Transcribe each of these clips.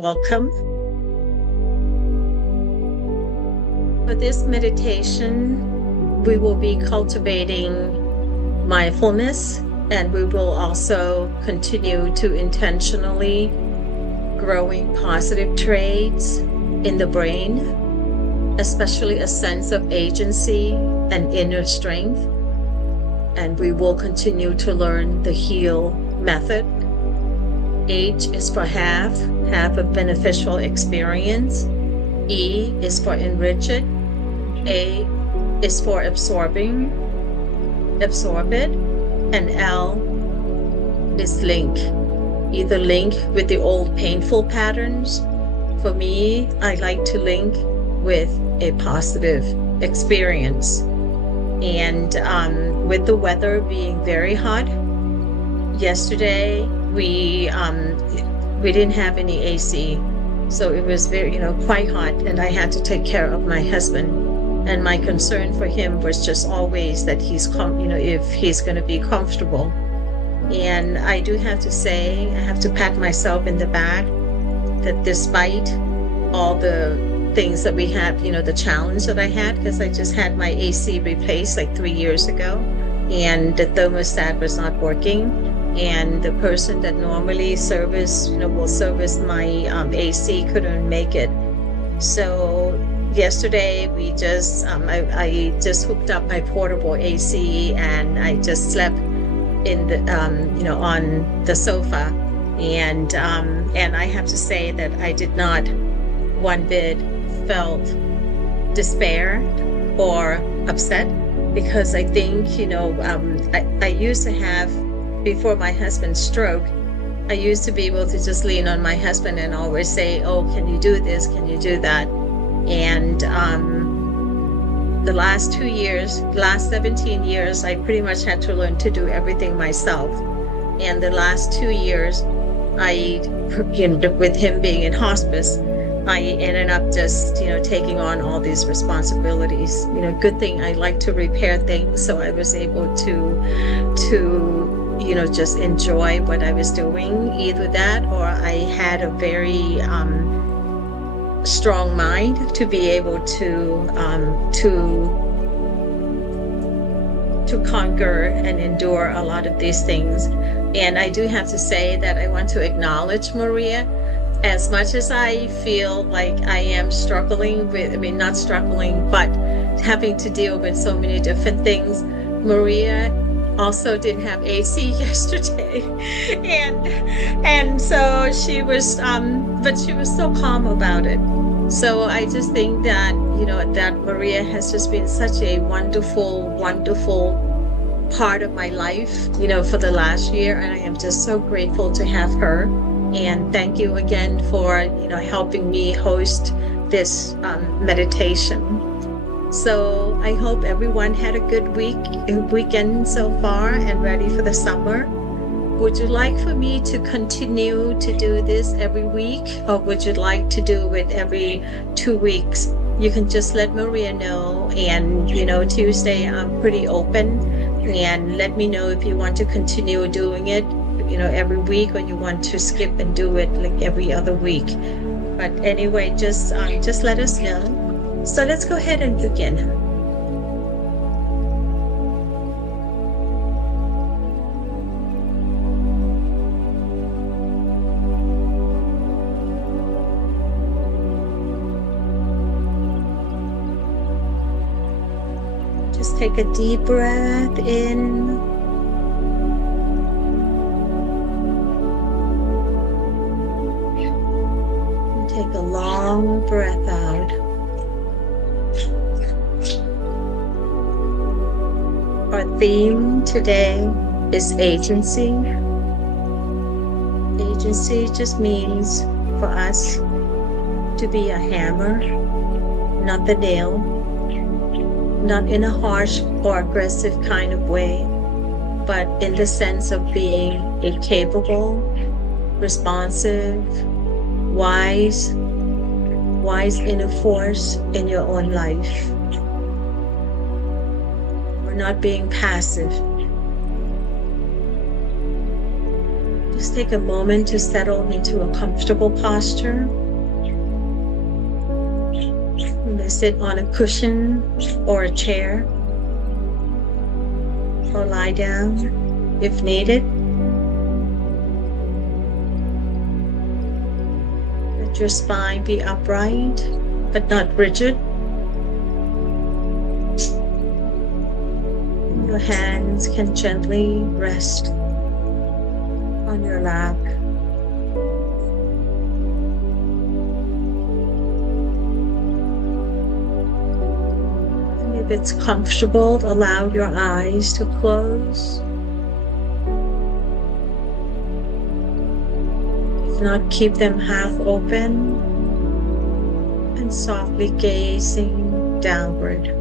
welcome. For this meditation, we will be cultivating mindfulness, and we will also continue to intentionally growing positive traits in the brain, especially a sense of agency and inner strength. And we will continue to learn the HEAL method. H is for have a beneficial experience. E is for enrich it. A is for absorb it. And L is link. Either link with the old painful patterns. For me, I like to link with a positive experience. And with the weather being very hot, yesterday we didn't have any AC, so it was very quite hot, and I had to take care of my husband. And my concern for him was just always that he's if he's going to be comfortable. And I do have to say, I have to pat myself in the back that despite all the things that we had, the challenge that I had, because I just had my AC replaced like 3 years ago, and the thermostat was not working. And the person that normally will service my AC couldn't make it. So yesterday we just I just hooked up my portable AC, and I just slept in the on the sofa, and I have to say that I did not one bit felt despair or upset, because I think I used to have, before my husband's stroke, I used to be able to just lean on my husband and always say, oh, can you do this? Can you do that? And the last 2 years, last 17 years, I pretty much had to learn to do everything myself. And the last 2 years, with him being in hospice, I ended up just, taking on all these responsibilities. Good thing I like to repair things, so I was able to just enjoy what I was doing. Either that, or I had a very strong mind to be able to conquer and endure a lot of these things. And I do have to say that I want to acknowledge Maria. As much as I feel like I am struggling with, not struggling, but having to deal with so many different things, Maria also didn't have AC yesterday. And so she was, but she was so calm about it. So I just think that, that Maria has just been such a wonderful, wonderful part of my life, for the last year. And I am just so grateful to have her. And thank you again for, helping me host this meditation. So I hope everyone had a good weekend so far and ready for the summer. Would you like for me to continue to do this every week, or would you like to do it every 2 weeks? You can just let Maria know. And, Tuesday I'm pretty open, and let me know if you want to continue doing it every week, or you want to skip and do it like every other week. But anyway, just let us know. So let's go ahead and begin. Just take a deep breath in. Take a long breath out. Our theme today is agency. Agency just means for us to be a hammer, not the nail, not in a harsh or aggressive kind of way, but in the sense of being a capable, responsive, wise inner force in your own life. We're not being passive. Just take a moment to settle into a comfortable posture. You may sit on a cushion or a chair, or lie down if needed. Let your spine be upright but not rigid. Your hands can gently rest on your lap. And if it's comfortable, allow your eyes to close. If not, keep them half open and softly gazing downward.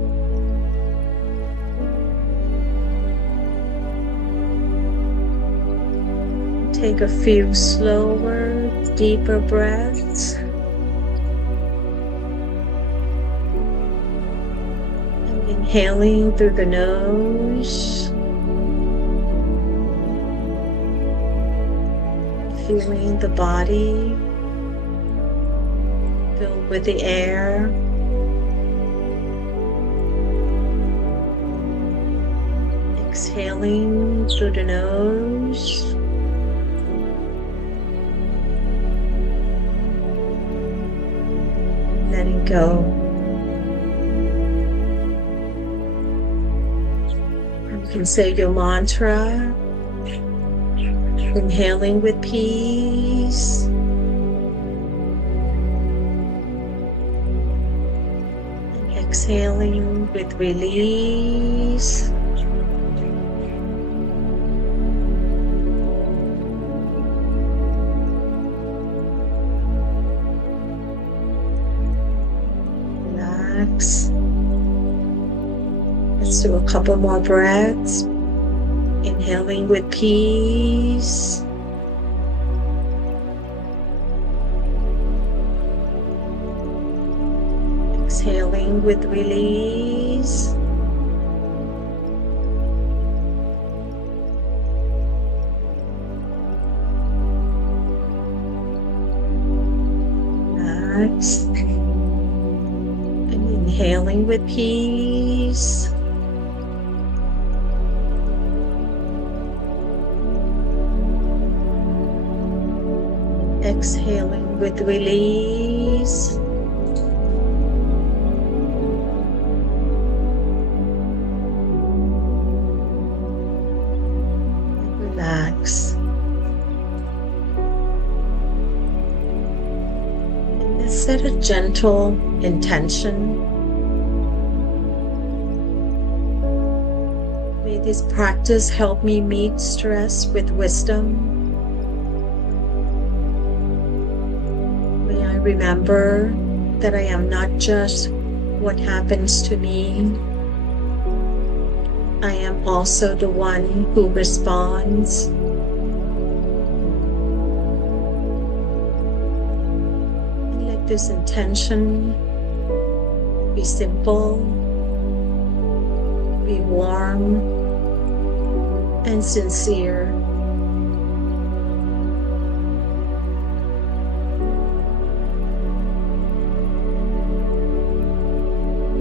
Take a few slower, deeper breaths. And inhaling through the nose. Feeling the body filled with the air. Exhaling through the nose. Letting go. You can say your mantra, inhaling with peace, and exhaling with release. Let's do a couple more breaths. Inhaling with peace. Exhaling with release. Relax. Inhaling with peace. Exhaling with release. Relax. And let's set a gentle intention. May this practice help me meet stress with wisdom. May I remember that I am not just what happens to me. I am also the one who responds. And let this intention be simple, be warm, and sincere.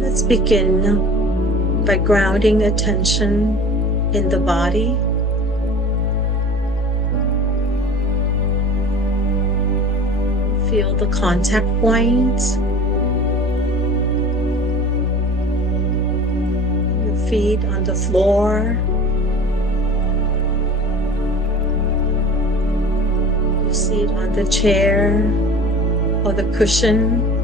Let's begin by grounding attention in the body. Feel the contact points. Your feet on the floor. Your seat on the chair or the cushion.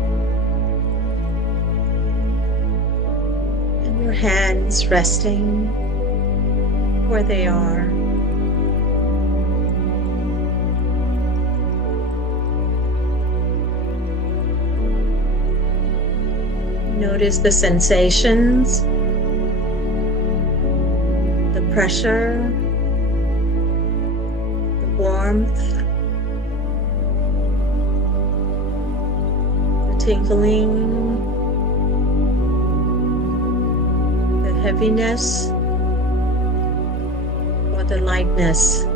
Hands resting where they are. Notice the sensations, the pressure, the warmth, the tingling, heaviness or the lightness.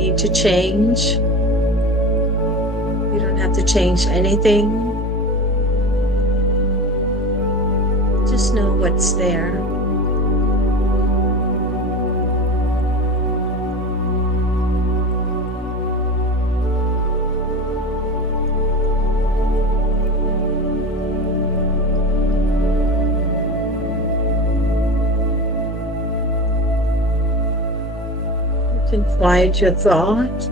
need to change. You don't have to change anything. Just know what's there. You can quiet your thought.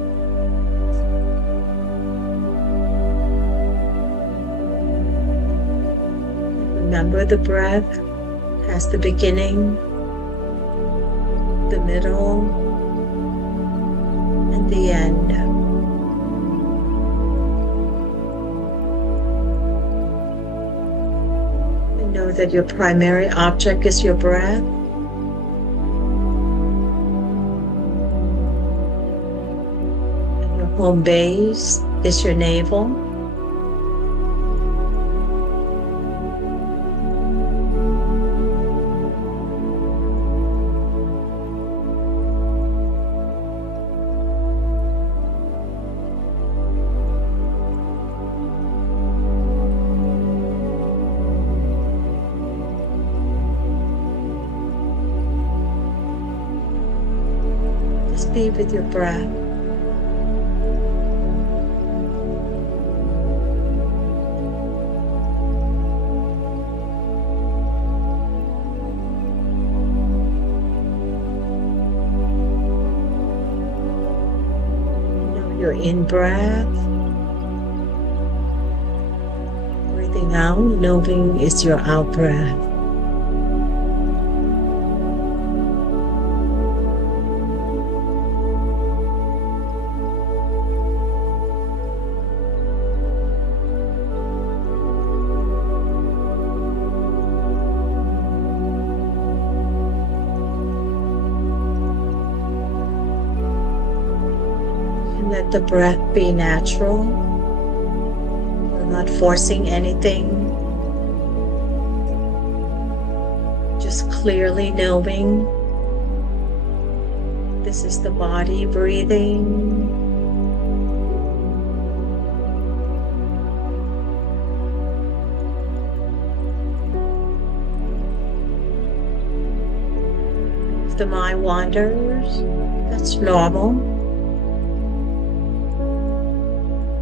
Remember, the breath has the beginning, the middle, and the end. And know that your primary object is your breath. And your home base is your navel. Just be with your breath. Your in-breath, breathing out, knowing is your out-breath. Let the breath be natural. We're not forcing anything. Just clearly knowing this is the body breathing. If the mind wanders, that's normal.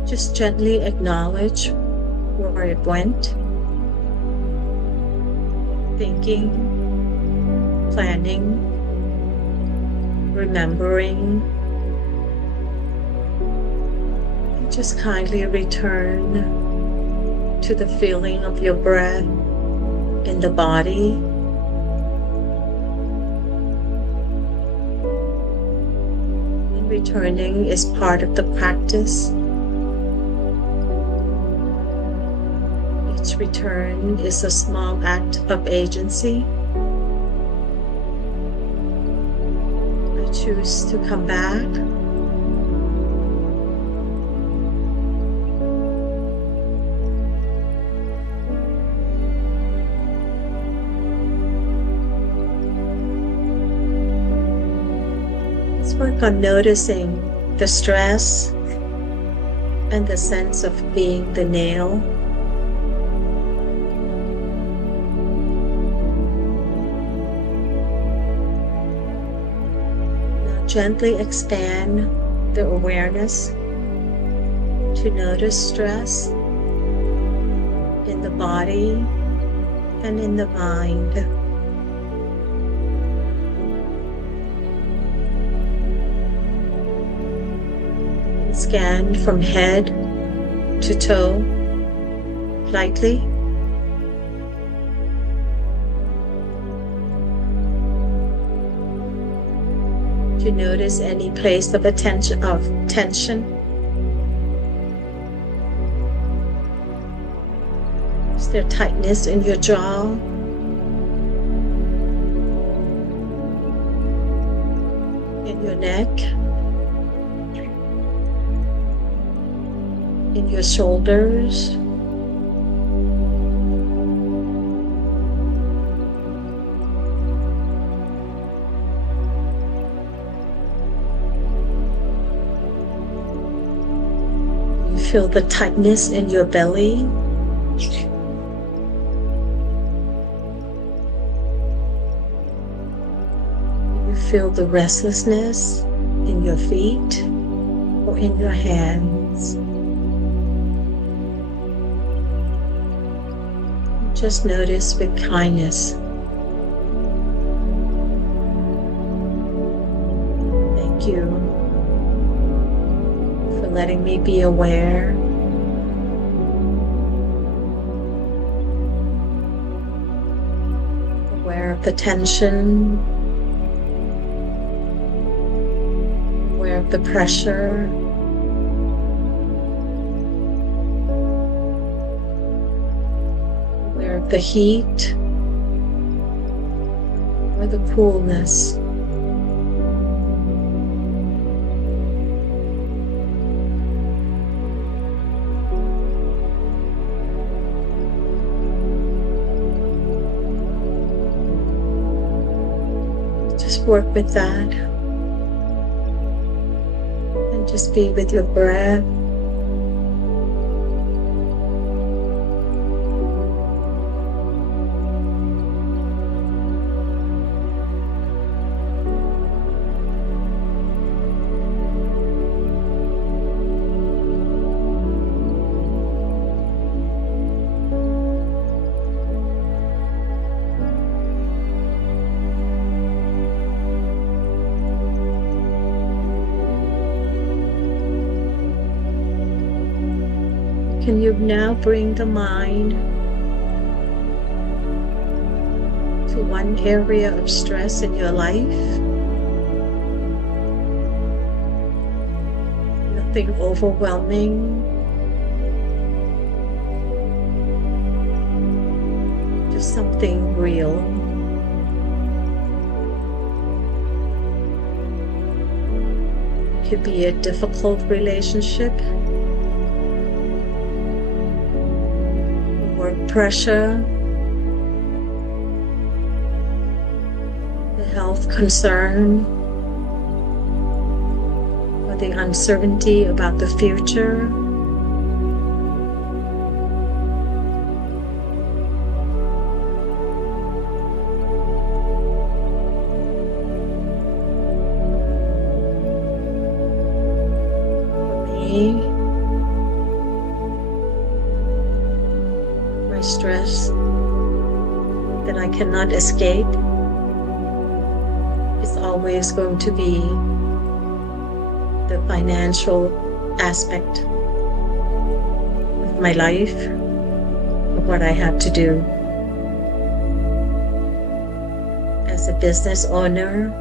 Just gently acknowledge where it went. Thinking, planning, remembering. And just kindly return to the feeling of your breath in the body. And returning is part of the practice. Each return is a small act of agency. I choose to come back. Let's work on noticing the stress and the sense of being the nail. Gently expand the awareness to notice stress in the body and in the mind. And scan from head to toe lightly. You notice any place of tension. Is there tightness in your jaw? In your neck? In your shoulders? feel the tightness in your belly? You feel the restlessness in your feet or in your hands? Just notice with kindness. Thank you for letting me be aware. Aware of the tension. Aware of the pressure. Aware of the heat or the coolness. Just work with that. And just be with your breath. Can you now bring the mind to one area of stress in your life? Nothing overwhelming. Just something real. It could be a difficult relationship. Pressure, the health concern, or the uncertainty about the future. For me, stress that I cannot escape is always going to be the financial aspect of my life, of what I have to do. As a business owner,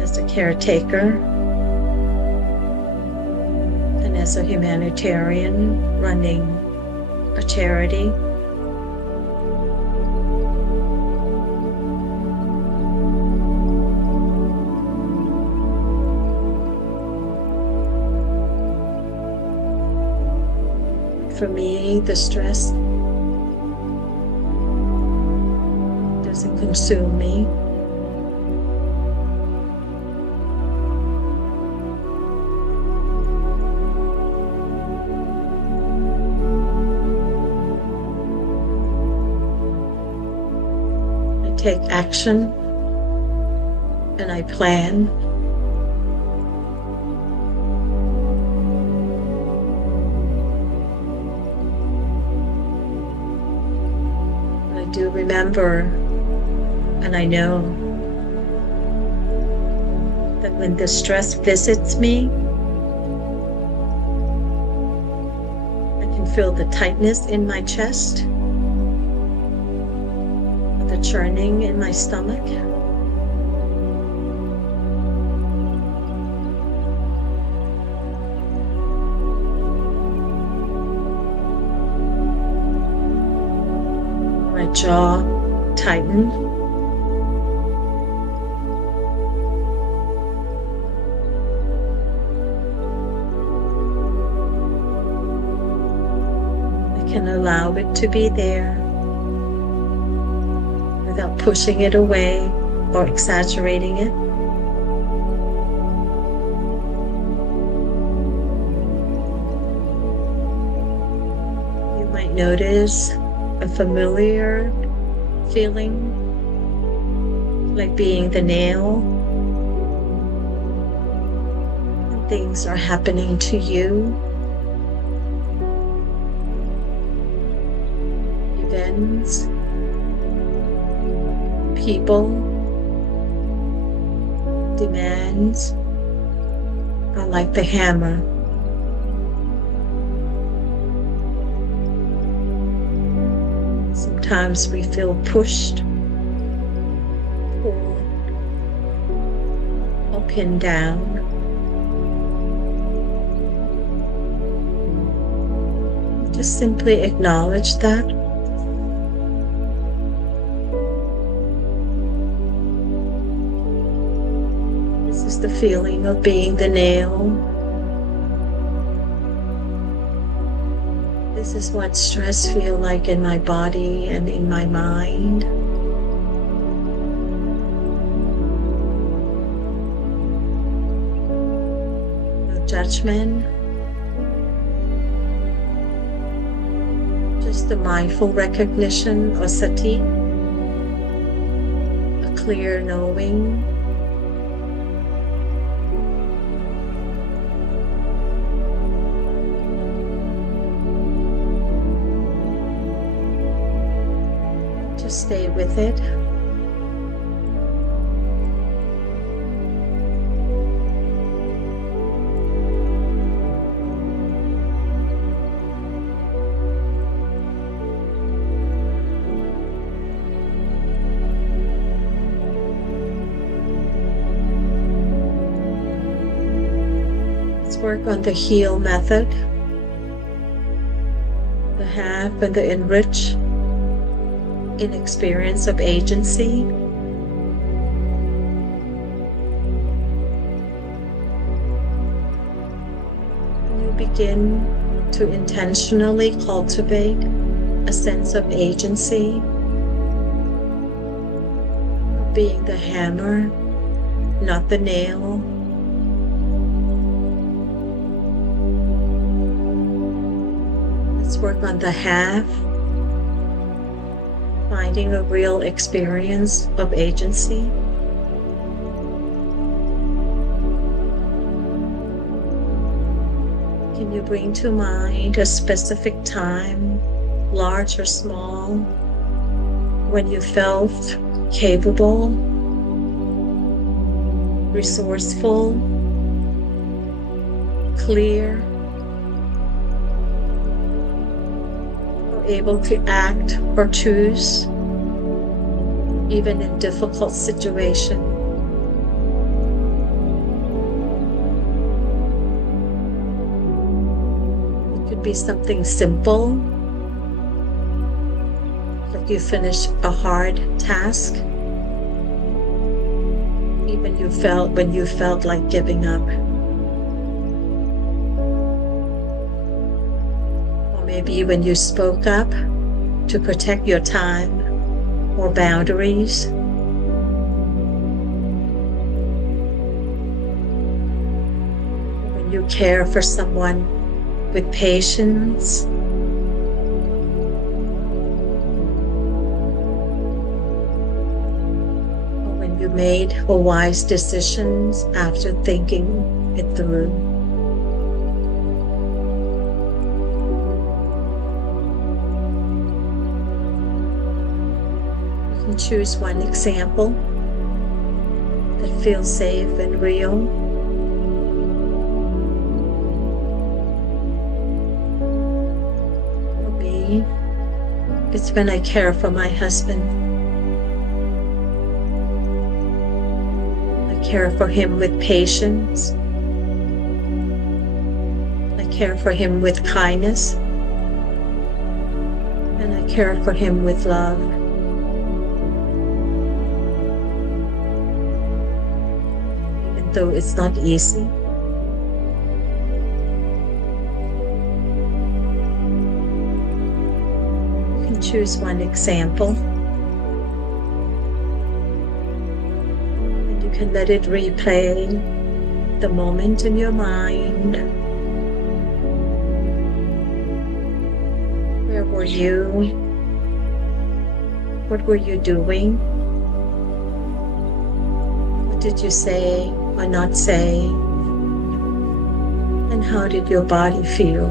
as a caretaker, as a humanitarian running a charity. For me, the stress doesn't consume me. Take action and I plan. I do remember and I know that when the stress visits me, I can feel the tightness in my chest, the churning in my stomach. My jaw tighten. I can allow it to be there without pushing it away or exaggerating it. notice a familiar feeling, like being the nail, and things are happening to you. Events, people, demands are like the hammer. Sometimes we feel pushed, pulled, or pinned down. Just simply acknowledge that. This is the feeling of being the nail. This is what stress feels like in my body and in my mind. No judgment. Just the mindful recognition or sati. A clear knowing. Just stay with it. Let's work on the heal method, the have and the enrich. In experience of agency. You begin to intentionally cultivate a sense of agency, being the hammer, not the nail. Let's work on the have. Finding a real experience of agency. Can you bring to mind a specific time, large or small, when you felt capable, resourceful, clear, able to act or choose, even in difficult situations? It could be something simple, like you finished a hard task, even when you felt like giving up. Maybe when you spoke up to protect your time or boundaries. When you care for someone with patience. Or when you made wise decisions after thinking it through. Choose one example that feels safe and real. For me, it's when I care for my husband. I care for him with patience. I care for him with kindness. And I care for him with love. Though it's not easy. You can choose one example and you can let it replay the moment in your mind where were you? What were you doing? What did you say or not say? And how did your body feel?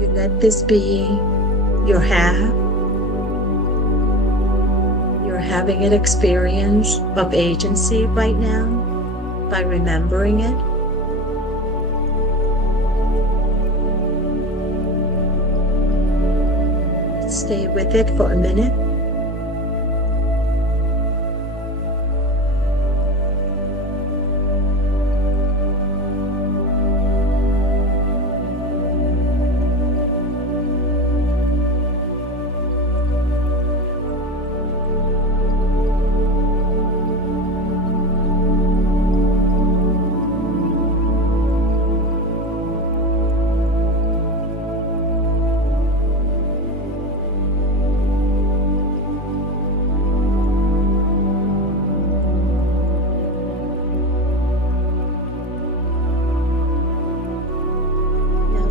You let this be your have. You're having an experience of agency right now by remembering it. Stay with it for a minute.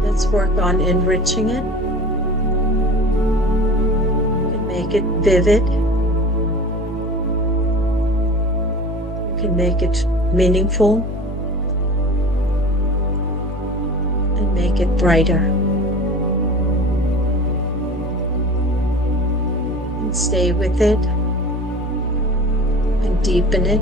Let's work on enriching it. You can make it vivid. You can make it meaningful. And make it brighter. And stay with it. And deepen it.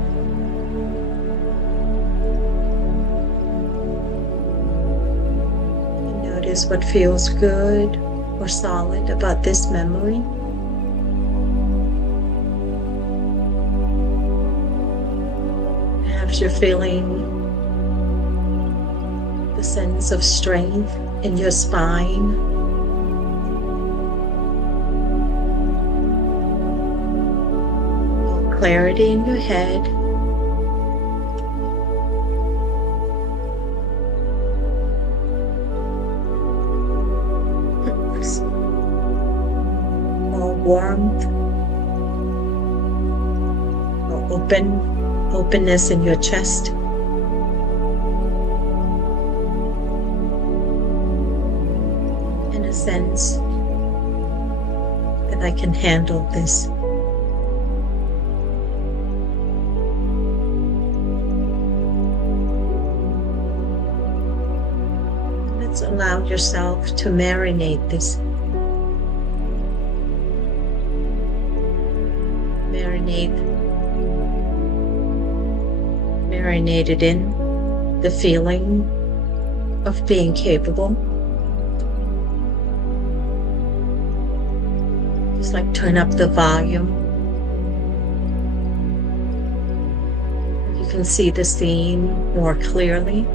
Notice what feels good or solid about this memory. Perhaps you're feeling the sense of strength in your spine. Or clarity in your head. Warmth or openness in your chest. And a sense that I can handle this. Let's allow yourself to marinate this. Marinated in the feeling of being capable. Just like turn up the volume. You can see the scene more clearly.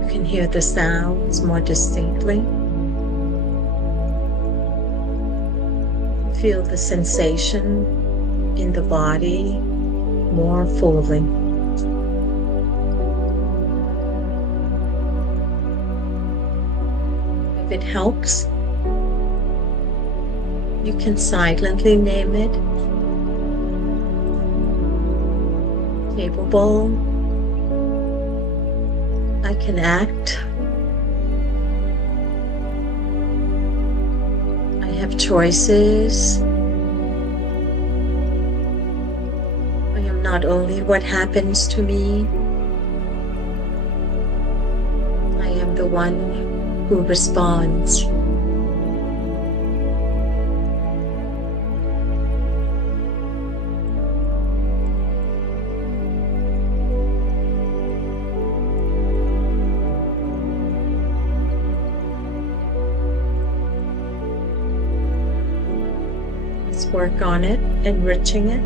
You can hear the sounds more distinctly. Feel the sensation in the body more fully. If it helps, you can silently name it. Capable. I can act. I have choices. I am not only what happens to me, I am the one who responds. Let's work on it, enriching it.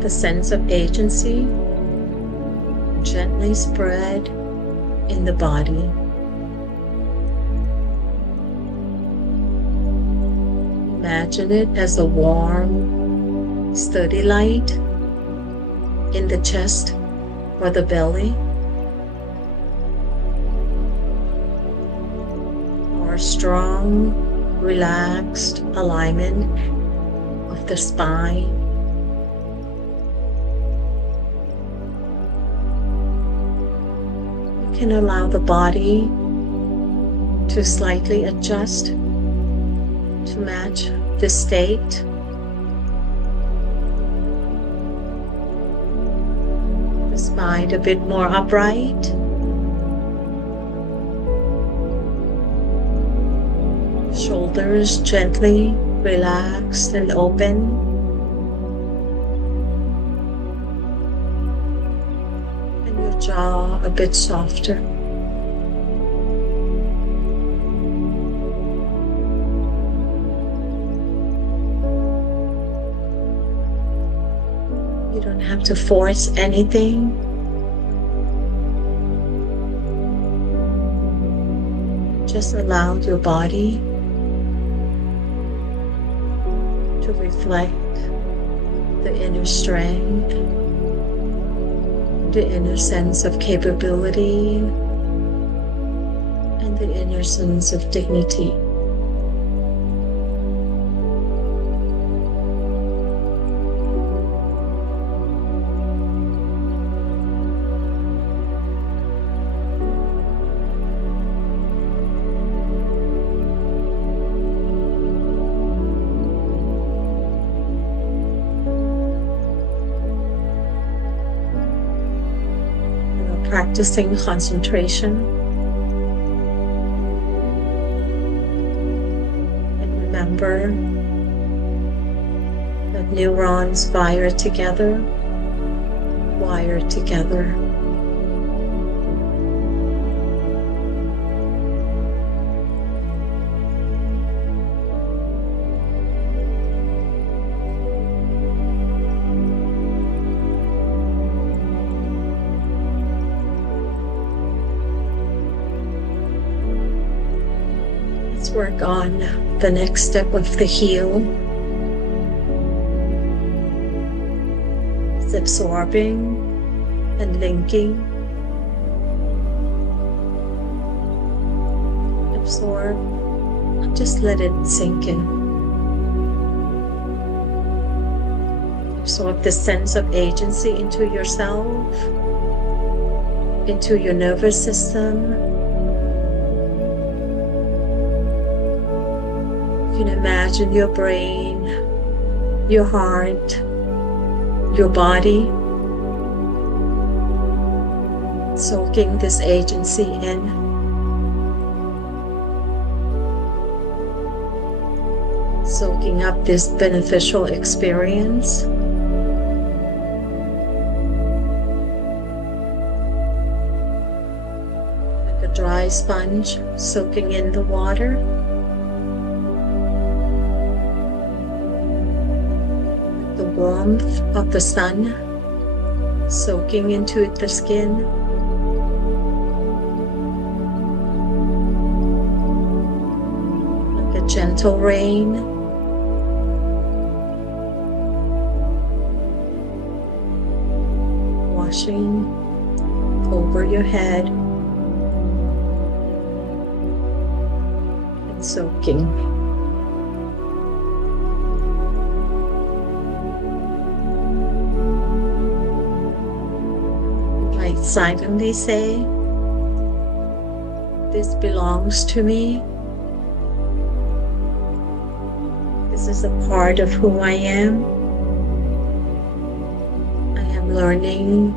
the sense of agency gently spread in the body. Imagine it as a warm, steady light in the chest or the belly, or strong, relaxed alignment of the spine. You can allow the body to slightly adjust to match the state. The spine a bit more upright. Shoulders gently relaxed and open. And your jaw a bit softer. You don't have to force anything. Just allow your body to reflect the inner strength, the inner sense of capability, and the inner sense of dignity. Practicing concentration, and remember that neurons wire together. Let's work on the next step of the heel. It's absorbing and linking. Absorb, just let it sink in. Absorb the sense of agency into yourself, into your nervous system. You can imagine your brain, your heart, your body soaking this agency in. Soaking up this beneficial experience. Like a dry sponge soaking in the water. The warmth of the sun soaking into the skin. Like a gentle rain. Washing over your head and soaking. Silently say, this belongs to me. This is a part of who I am. I am learning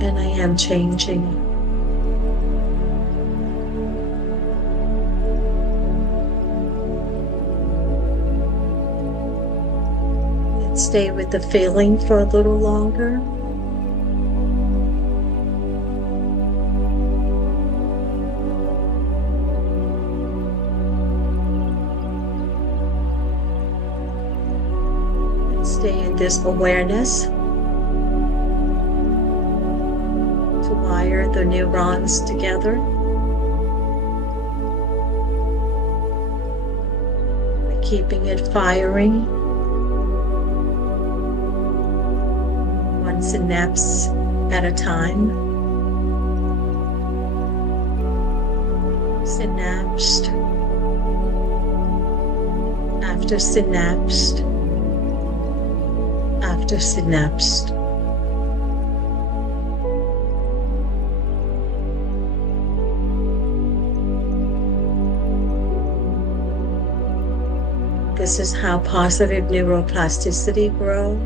and I am changing. Let's stay with the feeling for a little longer. Stay in this awareness the neurons together. By keeping it firing. One synapse at a time. Synapsed after synapsed after synapsed. This is how positive neuroplasticity grows.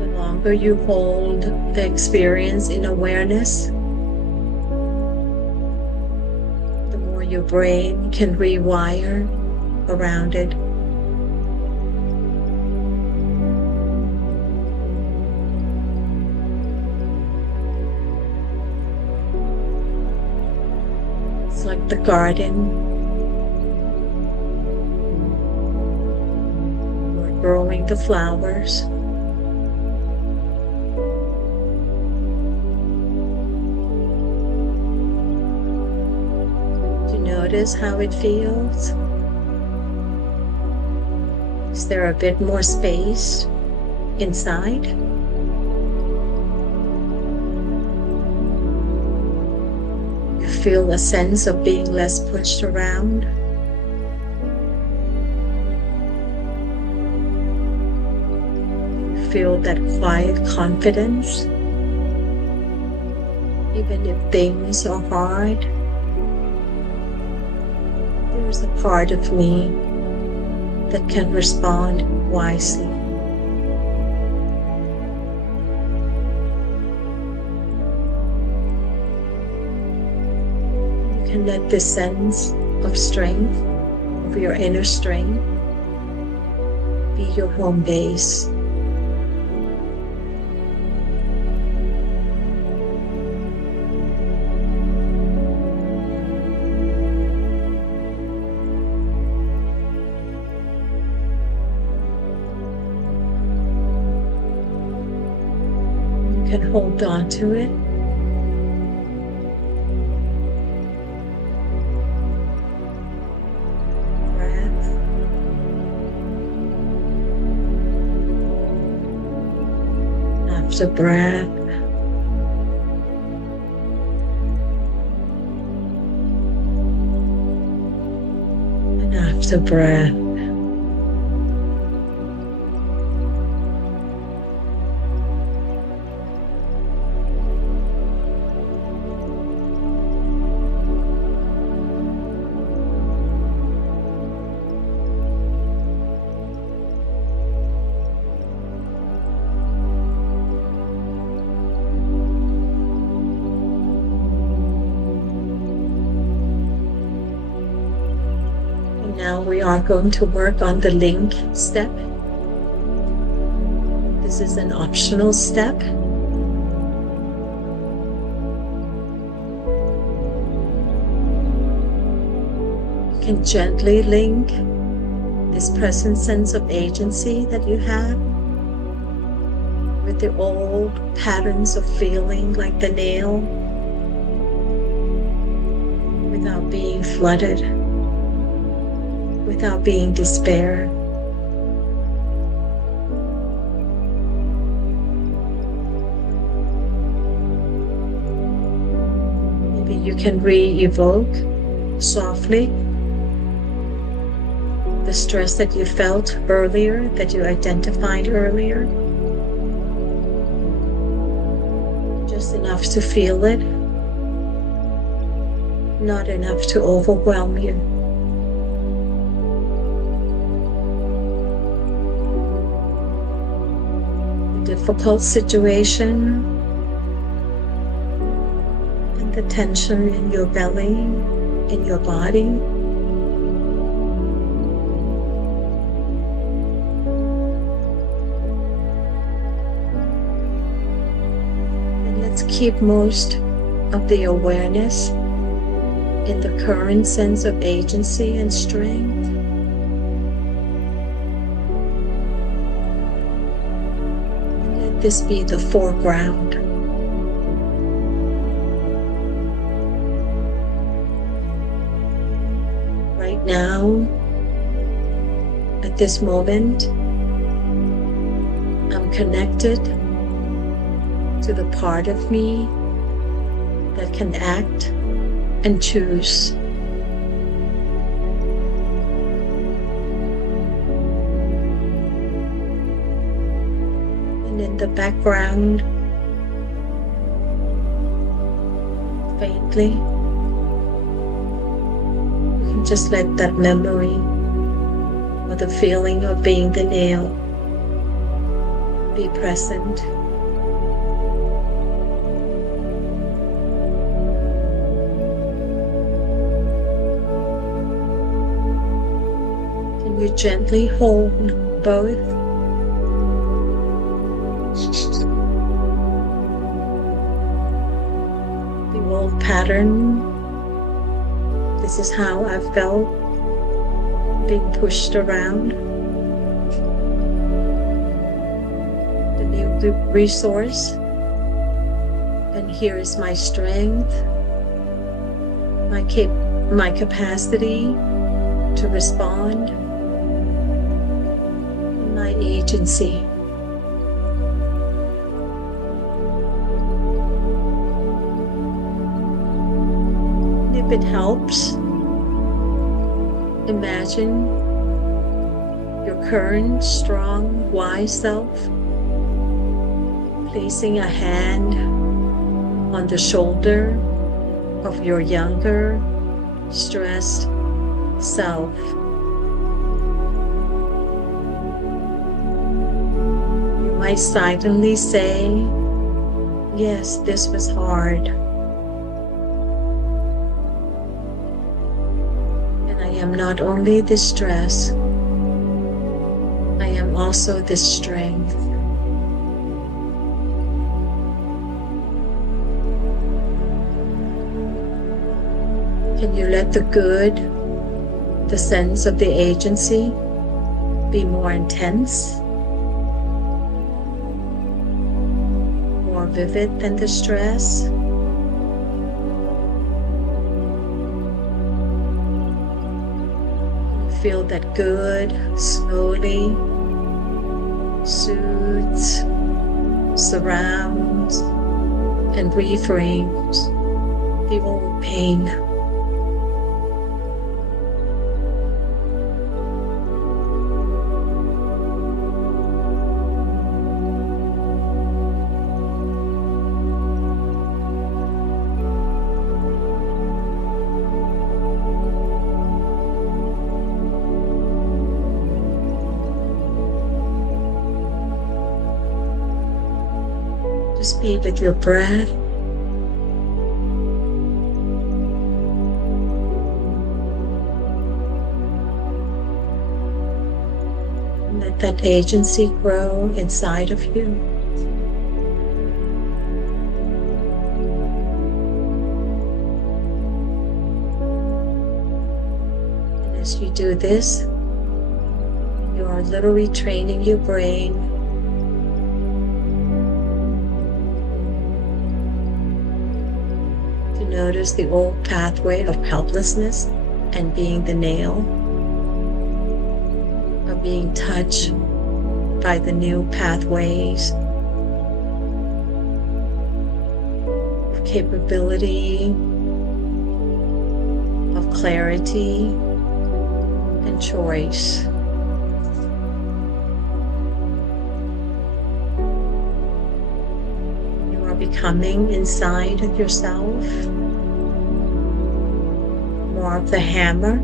The longer you hold the experience in awareness, the more your brain can rewire around it. It's like the garden. We're growing the flowers. Do you notice how it feels? Is there a bit more space inside? You feel a sense of being less pushed around. You feel that quiet confidence, even if things are hard. There's a part of me that can respond wisely. You can let this sense of strength, of your inner strength, be your home base. Can hold on to it. Breath. After breath. And after breath. Now we are going to work on the link step. This is an optional step. You can gently link this present sense of agency that you have with the old patterns of feeling like the nail without being flooded. Without being despair. Maybe you can re-evoke softly the stress that you felt earlier, that you identified earlier. Just enough to feel it, not enough to overwhelm you. Difficult situation and the tension in your belly, in your body. And let's keep most of the awareness in the current sense of agency and strength. let this be the foreground. Right now, at this moment, I'm connected to the part of me that can act and choose. And in the background, faintly, you can just let that memory or the feeling of being the nail be present. Can you gently hold both? The old pattern. This is how I felt being pushed around. The new resource. And here is my strength, my capacity to respond, my agency. If it helps, imagine your current, strong, wise self placing a hand on the shoulder of your younger, stressed self. You might silently say, "Yes, this was hard. And I am not only this stress, I am also this strength." Can you let the good, the sense of the agency, be more intense, more vivid than the stress? Feel that good slowly soothes, surrounds, and reframes the old pain. Just be with your breath. And let that agency grow inside of you. And as you do this, you are literally training your brain notice the old pathway of helplessness and being the nail, of being touched by the new pathways of capability, of clarity and choice. You are becoming inside of yourself more of the hammer,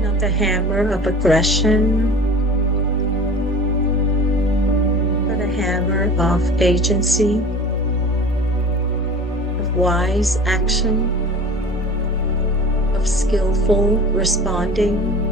not the hammer of aggression, but a hammer of agency, of wise action, of skillful responding.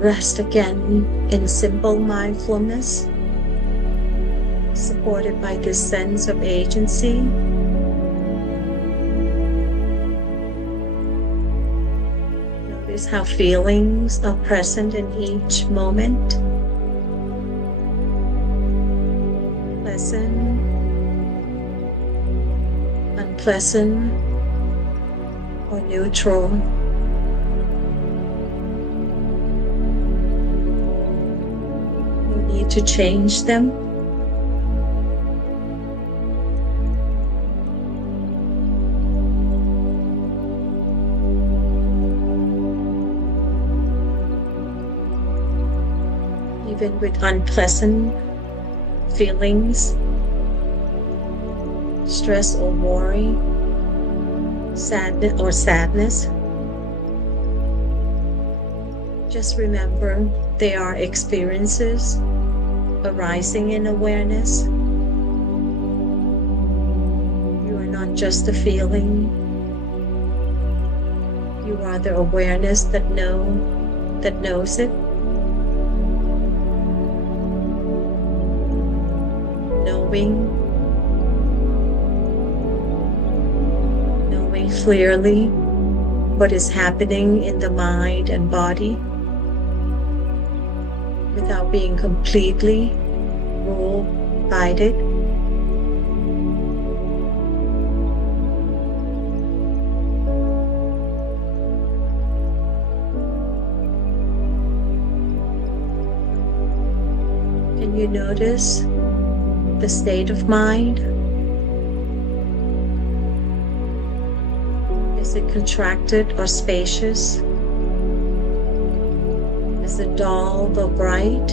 rest again in simple mindfulness, supported by this sense of agency. Notice how feelings are present in each moment. Pleasant, unpleasant, or neutral. No need to change them. Even with unpleasant feelings, stress or worry, sadness, just remember they are experiences arising in awareness. You are not just a feeling. You are the awareness that knows it. Knowing clearly what is happening in the mind and body without being completely ruled by it. Can you notice the state of mind? Is it contracted or spacious? Is it dull or bright?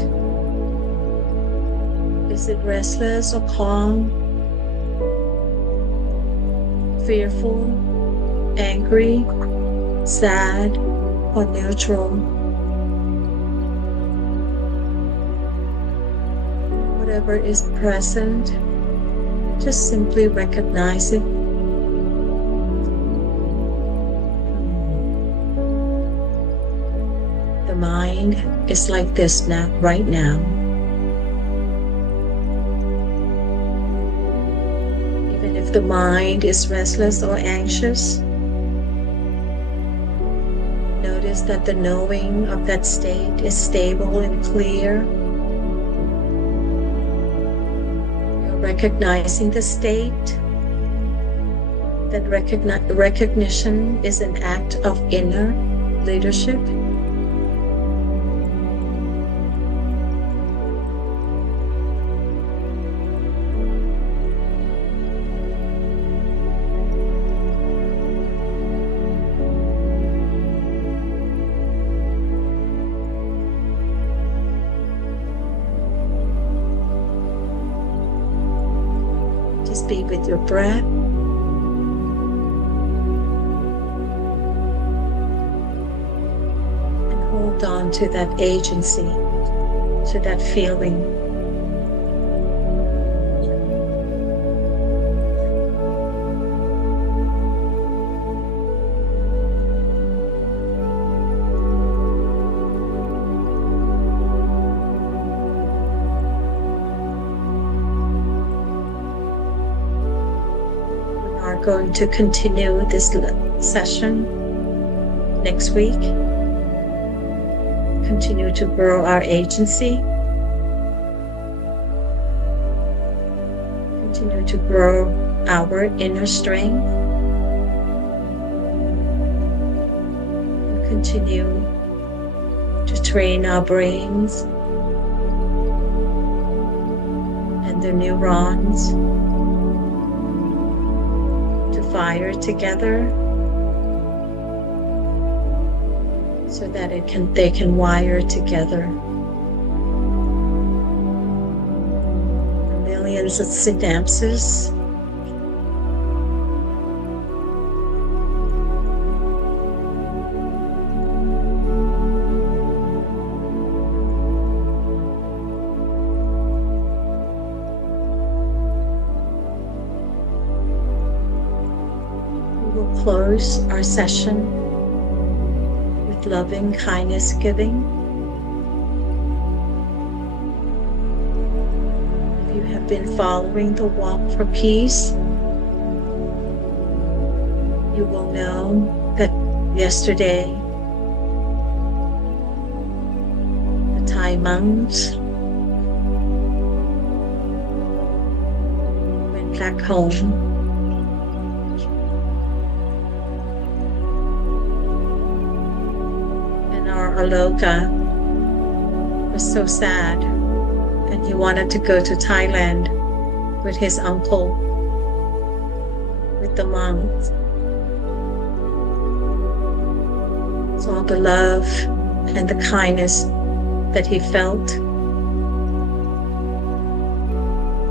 Is it restless or calm? Fearful, angry, sad, or neutral? Whatever is present, just simply recognize it. The mind is like this now, right now. Even if the mind is restless or anxious, notice that the knowing of that state is stable and clear. Recognizing the state, that recognition is an act of inner leadership. Be with your breath. And hold on to that agency, to that feeling. Going to continue this session next week. Continue to grow our agency. Continue to grow our inner strength. And continue to train our brains and the neurons fire together so that they can wire together. Millions of synapses close our session with loving kindness giving. have been following the walk for peace, you will know that yesterday the Thai monks went back home. And our Aloka was so sad, and he wanted to go to Thailand with his uncle, with the monks. So all the love and the kindness that he felt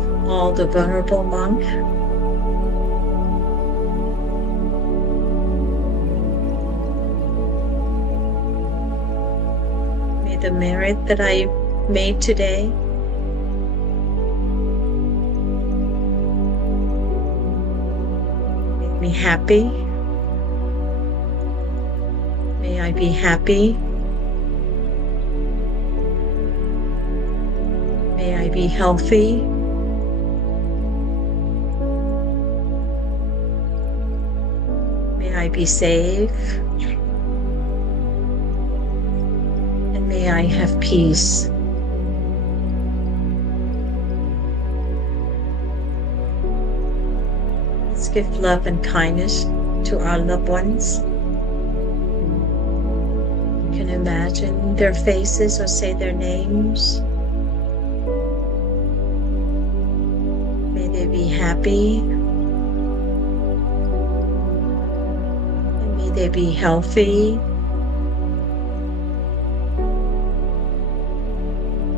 from all the Venerable Monk, may the merit that I made today make me happy. May I be happy. May I be healthy. May I be safe. And may I have peace. Let's give love and kindness to our loved ones. You can imagine their faces or say their names. May they be happy. And may they be healthy.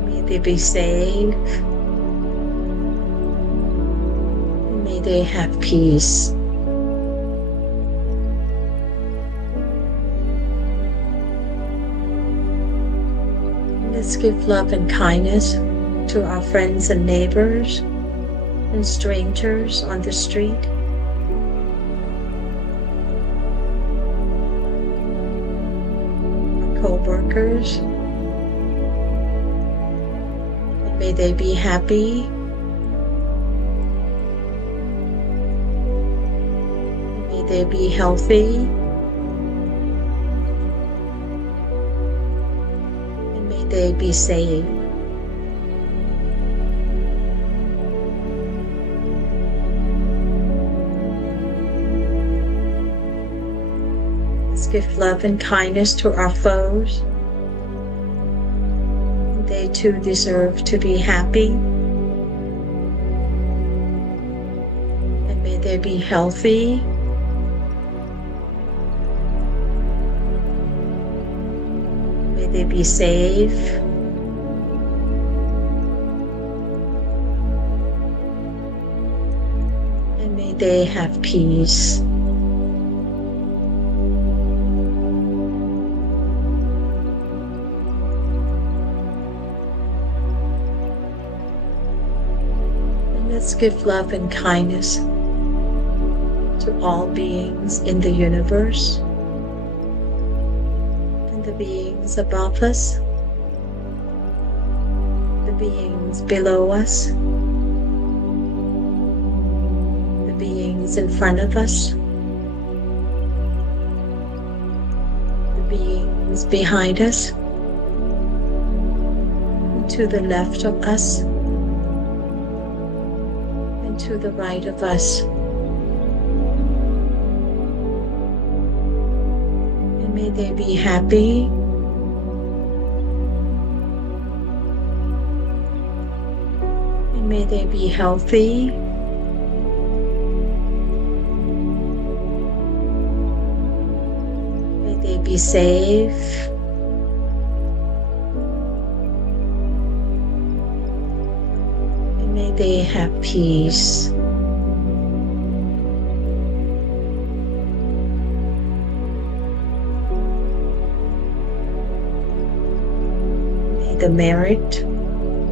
May they be safe. And may they have peace. Let's give love and kindness to our friends and neighbors and strangers on the street. Our co-workers. And may they be happy. And may they be healthy. They be safe. Let's give love and kindness to our foes. They too deserve to be happy. And may they be healthy. May they be safe. And may they have peace. And let's give love and kindness to all beings in the universe. The beings above us, the beings below us, the beings in front of us, the beings behind us, and to the left of us, and to the right of us. May they be happy. And may they be healthy. May they be safe. And may they have peace. The merit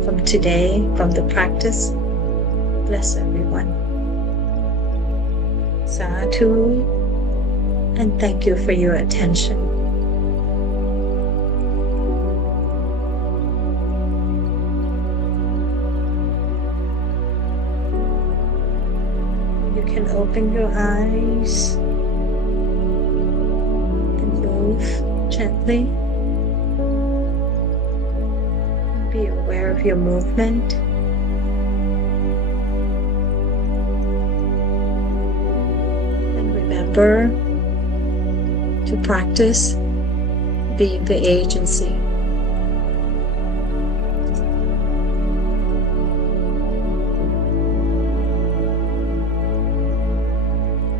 from today, from the practice, bless everyone. Sadhu, and thank you for your attention. You can open your eyes and move gently. Be aware of your movement. And remember to practice being the agency.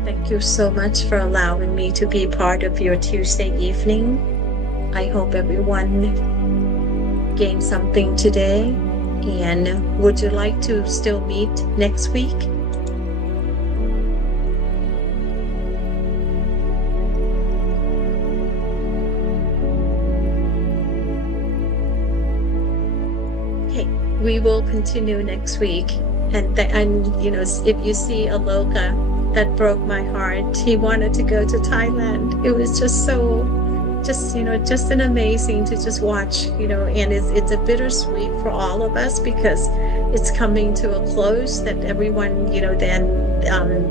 Thank you so much for allowing me to be part of your Tuesday evening. I hope everyone gained something today. And would you like to still meet next week? Okay, we will continue next week. And you know, if you see Aloka, that broke my heart. He wanted to go to Thailand. It was just just an amazing to just watch, you know, and it's a bittersweet for all of us because it's coming to a close that everyone, you know, then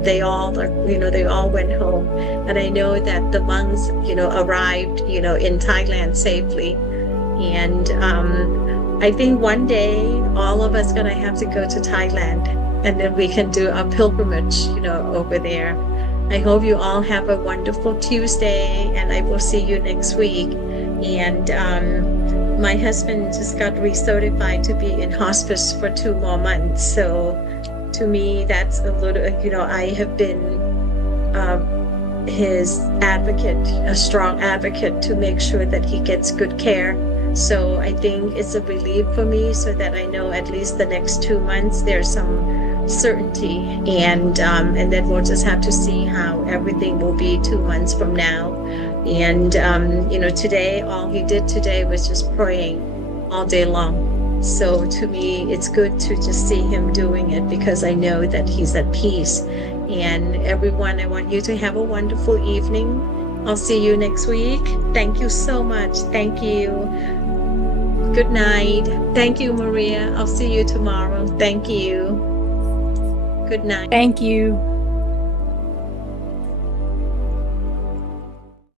they all went home. And I know that the monks, you know, arrived, you know, in Thailand safely. And I think one day all of us gonna have to go to Thailand, and then we can do a pilgrimage, you know, over there. I hope you all have a wonderful Tuesday, and I will see you next week. And my husband just got recertified to be in hospice for 2 more months. So to me, that's a little, you know, I have been his advocate, a strong advocate to make sure that he gets good care. So I think it's a relief for me so that I know at least the next 2 months there's some certainty, and then we'll just have to see how everything will be 2 months from now. And you know, today all he did today was just praying all day long. So to me, it's good to just see him doing it because I know that he's at peace. And everyone, I want you to have a wonderful evening. I'll see you next week. Thank you so much. Thank you. Good night. Thank you, Maria. I'll see you tomorrow. Thank you. Good night. Thank you.